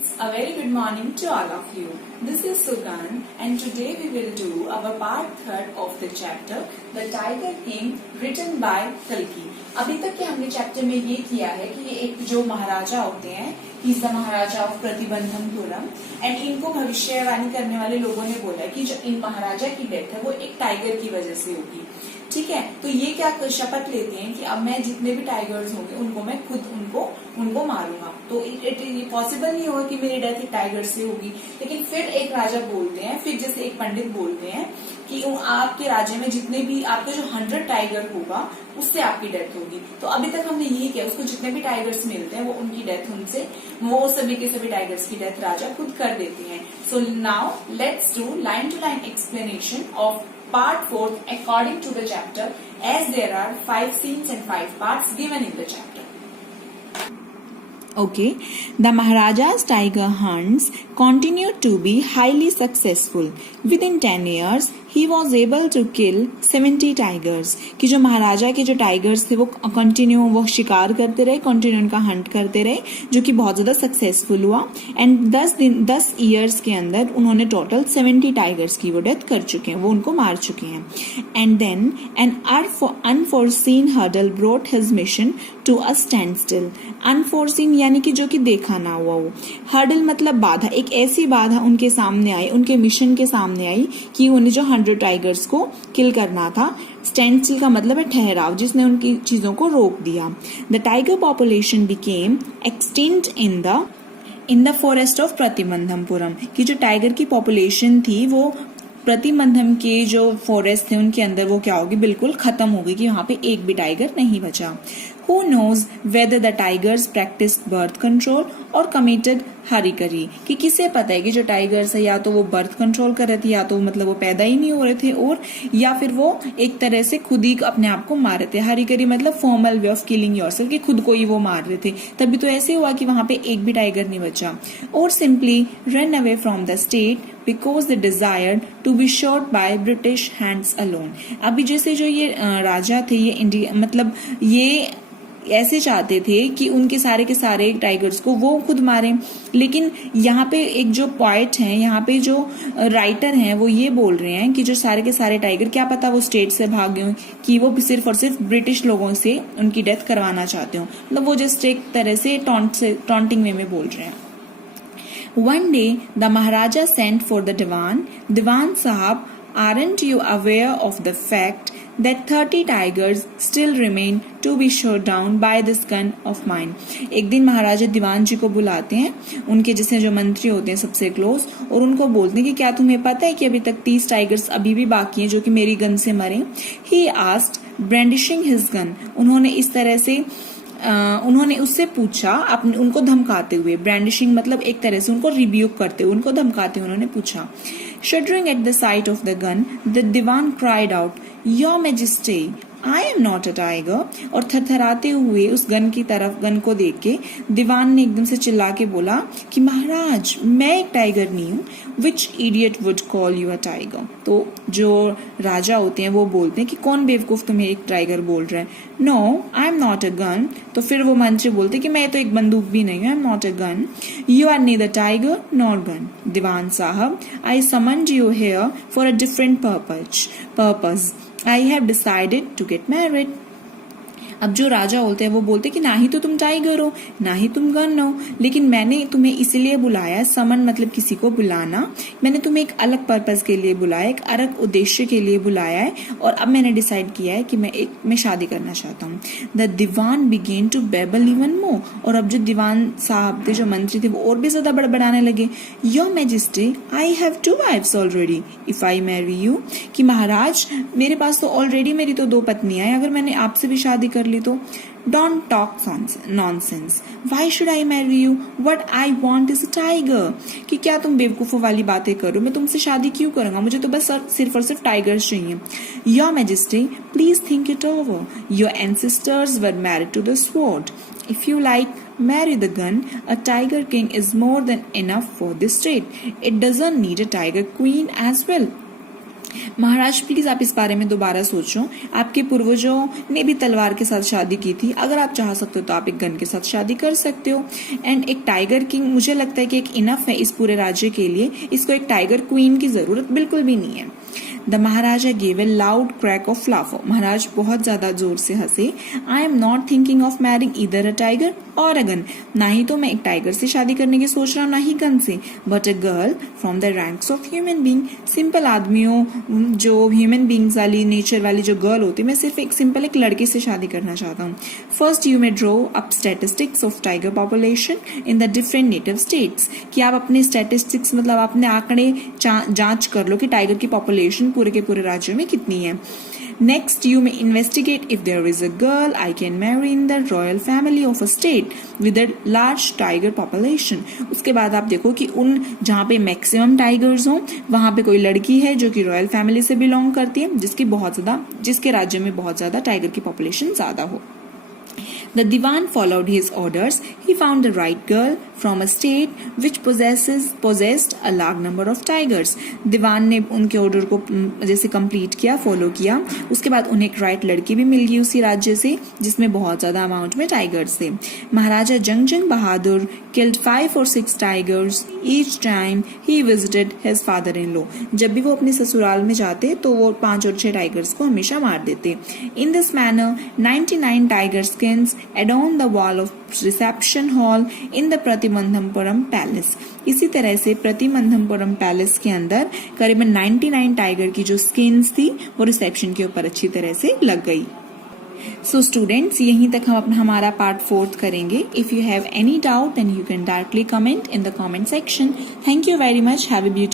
Friends, a very good morning to all of you. This is Sugan and today we will do our part third of the chapter The Tiger King written by Kalki. अभी तक के हमने chapter में ये किया है कि ये एक जो महाराजा होते हैं, he is the maharaja of Pratibandhampuram and इनको भविष्यवाणी करने वाले लोगों ने बोला कि जो इन महाराजा की डेथ है वो एक टाइगर की वजह से होगी. ठीक है, तो ये क्या शपथ लेते हैं कि अब मैं जितने भी टाइगर्स होंगे उनको मैं खुद उनको मारूंगा. तो इट पॉसिबल नहीं होगा कि मेरी डेथ एक टाइगर से होगी. लेकिन फिर एक राजा बोलते हैं, फिर जैसे एक पंडित बोलते हैं कि आपके राज्य में जितने भी आपका जो 100 टाइगर होगा उससे आपकी डेथ होगी. तो अभी तक हमने यही किया, उसको जितने भी टाइगर्स मिलते हैं वो उनकी डेथ उनसे वो सभी के सभी टाइगर्स की डेथ राजा खुद कर देते हैं. So now let's do line to line explanation of Part 4 according to the chapter, as there are 5 scenes and 5 parts given in the chapter. Okay, the Maharaja's tiger hunts continued to be highly successful. Within 10 years, he was able to kill 70 tigers. कि जो महाराजा के जो tigers थे वो continue वो शिकार करते रहे, कंटिन्यू उनका हंट करते रहे, जो कि बहुत ज्यादा सक्सेसफुल हुआ. एंड 10 ईयर्स के अंदर उन्होंने टोटल 70 टाइगर्स की वो डेथ कर चुके हैं, वो उनको मार चुके हैं. And then an unforeseen hurdle brought his mission to a standstill. Unforeseen यानी कि जो कि देखा ना हुआ वो. हर्डल मतलब बाधा, एक ऐसी बाधा उनके सामने आई, उनके मिशन के सामने आई कि उन्हें जो 100 टाइगर्स को किल करना था. स्टैंड स्टिल का मतलब है ठहराव, जिसने उनकी चीजों को रोक दिया. The tiger population became extinct in the forest of Pratibandhampuram. की जो टाइगर की पॉपुलेशन थी वो प्रतिबंधम के जो फॉरेस्ट थे उनके अंदर वो क्या होगी, बिल्कुल खत्म होगी, कि वहां पे एक भी टाइगर नहीं बचा. Who knows whether the tigers practiced birth control or committed harikari? कि किसे पता है कि जो टाइगर्स है या तो वो बर्थ कंट्रोल कर रहे थे, या तो मतलब वो पैदा ही नहीं हो रहे थे, और या फिर वो एक तरह से खुद ही अपने आप को मार रहे थे. हरिकरी मतलब formal way of killing yourself, कि खुद को ही वो मार रहे थे. तभी तो ऐसे हुआ कि वहां पे एक भी टाइगर नहीं बचा. और simply run away from the state because they desired to be shot by British hands alone. अभी जैसे जो ये राजा थे, ये इंडिया मतलब ये ऐसे चाहते थे कि उनके सारे के सारे टाइगर्स को वो खुद मारें. लेकिन यहाँ पे एक जो पॉइंट है, यहाँ पे जो राइटर हैं वो ये बोल रहे हैं कि जो सारे के सारे टाइगर, क्या पता वो स्टेट से भाग गए, कि वो सिर्फ और सिर्फ ब्रिटिश लोगों से उनकी डेथ करवाना चाहते हो. मतलब वो जस्ट एक तरह से टॉन्टिंग वे में बोल रहे हैं. One day, the Maharaja sent for the Diwan. Diwan Sahab, aren't you aware of the fact that 30 tigers still remain to be shot down by this gun of mine? एक दिन महाराजा दीवान जी को बुलाते हैं, उनके जैसे जो मंत्री होते हैं सबसे क्लोज, और उनको बोलते हैं कि क्या तुम्हें पता है कि अभी तक 30 टाइगर्स अभी भी बाकी हैं जो कि मेरी गन से मरे. He asked, brandishing his gun. उन्होंने इस तरह से उन्होंने उससे पूछा, अपने उनको धमकाते हुए. ब्रांडिशिंग मतलब एक तरह से उनको रिब्यूक करते हुए, उनको धमकाते हुए उन्होंने पूछा. Shuddering at the sight of the gun, the dewan cried out, your majesty, I am not a tiger. और थरथराते हुए उस गन की तरफ, गन को देख के दीवान ने एकदम से चिल्ला के बोला कि महाराज मैं एक टाइगर नहीं हूँ. Which idiot would call you a tiger. तो जो राजा होते हैं वो बोलते हैं कि कौन बेवकूफ तुम्हें एक टाइगर बोल रहा है. No, I am not a gun. तो फिर वो मंत्री बोलते कि मैं तो एक बंदूक भी नहीं हूँ, I am not a gun. You are neither tiger nor gun. दीवान साहब, I summoned you here for a different purpose. I have decided to get married. अब जो राजा होते हैं वो बोलते कि ना ही तो तुम टाइगर हो, ना ही तुम गन हो, लेकिन मैंने तुम्हें इसलिए बुलाया, समन मतलब किसी को बुलाना, मैंने तुम्हें एक अलग पर्पस के लिए बुलाया, एक अलग उद्देश्य के लिए बुलाया है, और अब मैंने डिसाइड किया है कि मैं शादी करना चाहता हूँ. The dewan began to babble even more. और अब जो दीवान साहब थे, जो मंत्री थे, वो और भी ज्यादा बड़बड़ाने लगे. Your majesty, I have 2 wives already if I marry you. कि महाराज मेरे पास तो ऑलरेडी मेरी तो 2 पत्नियां हैं, अगर मैंने आपसे भी शादी कर ली तो. Don't talk nonsense. Why should I marry you? What I want is a tiger. कि क्या तुम बेवकूफों वाली बातें करो, मैं तुमसे शादी क्यों करूंगा, मुझे तो बस सिर्फ और सिर्फ टाइगर्स चाहिए. Your Majesty, please think it over. Your ancestors were married to the sword. If you like, marry the gun. A tiger king is more than enough for this state. It doesn't need a tiger queen as well. Maharaj please आप इस बारे में दोबारा सोचो, आपके पूर्वजों ने भी तलवार के साथ शादी की थी, अगर आप चाह सकते हो तो आप एक गन के साथ शादी कर सकते हो। एंड एक टाइगर किंग मुझे लगता है कि एक इनफ है इस पूरे राज्य के लिए, इसको एक टाइगर क्वीन की जरूरत बिल्कुल भी नहीं है। The Maharaja gave a loud crack of laughter, महाराज बहुत ज्यादा जोर से हंसे। I am not thinking of marrying either a tiger or a gun, ना ही तो मैं एक टाइगर से शादी करने की सोच रहा हूँ ना ही गन से, but a girl from the ranks of human being, simple आदमियों जो ह्यूमन बींग्स वाली नेचर वाली जो गर्ल होती है, मैं सिर्फ एक सिंपल एक लड़के से शादी करना चाहता हूँ। First you may draw up statistics of tiger population in the different native states, कि आप अपने स्टैटिस्टिक्स मतलब अपने आंकड़े जांच कर लो कि टाइगर की पॉपुलेशन पूरे के पूरे राज्य में कितनी है। Next you may investigate if there is a girl I can marry in the royal family of a state with a large tiger population, उसके बाद आप देखो कि उन जहाँ पे मैक्सिमम टाइगर्स हों वहां पे कोई लड़की है जो कि रॉयल फैमिली से बिलोंग करती है, जिसके राज्य में बहुत ज्यादा टाइगर की पॉपुलेशन ज्यादा हो। The Diwan followed his orders. He found the right girl from a state which possessed a large number of tigers. दीवान ने उनके ऑर्डर को जैसे कंप्लीट किया, फॉलो किया, उसके बाद उन्हें एक राइट लड़की भी मिल गई उसी राज्य से जिसमें बहुत ज्यादा अमाउंट में टाइगर्स थे। महाराजा जंग बहादुर killed 5 or 6 tigers each time he visited his father-in-law. जब भी वो अपने ससुराल में जाते तो वो 5 और 6 टाइगर्स को हमेशा मार देते। In this manner 99 tiger skins adorn the wall of reception hall in the प्रतिमंधमपुरम पैलेस। इसी तरह से प्रतिमंधमपुरम पैलेस के अंदर करीबन 99 टाइगर की जो स्किन्स थी वो रिसेप्शन के ऊपर अच्छी तरह से लग गई। सो स्टूडेंट्स, यहीं तक हम हमारा पार्ट 4 करेंगे। If you have any doubt then you can directly comment in the comment section. Thank you very much. Have a beautiful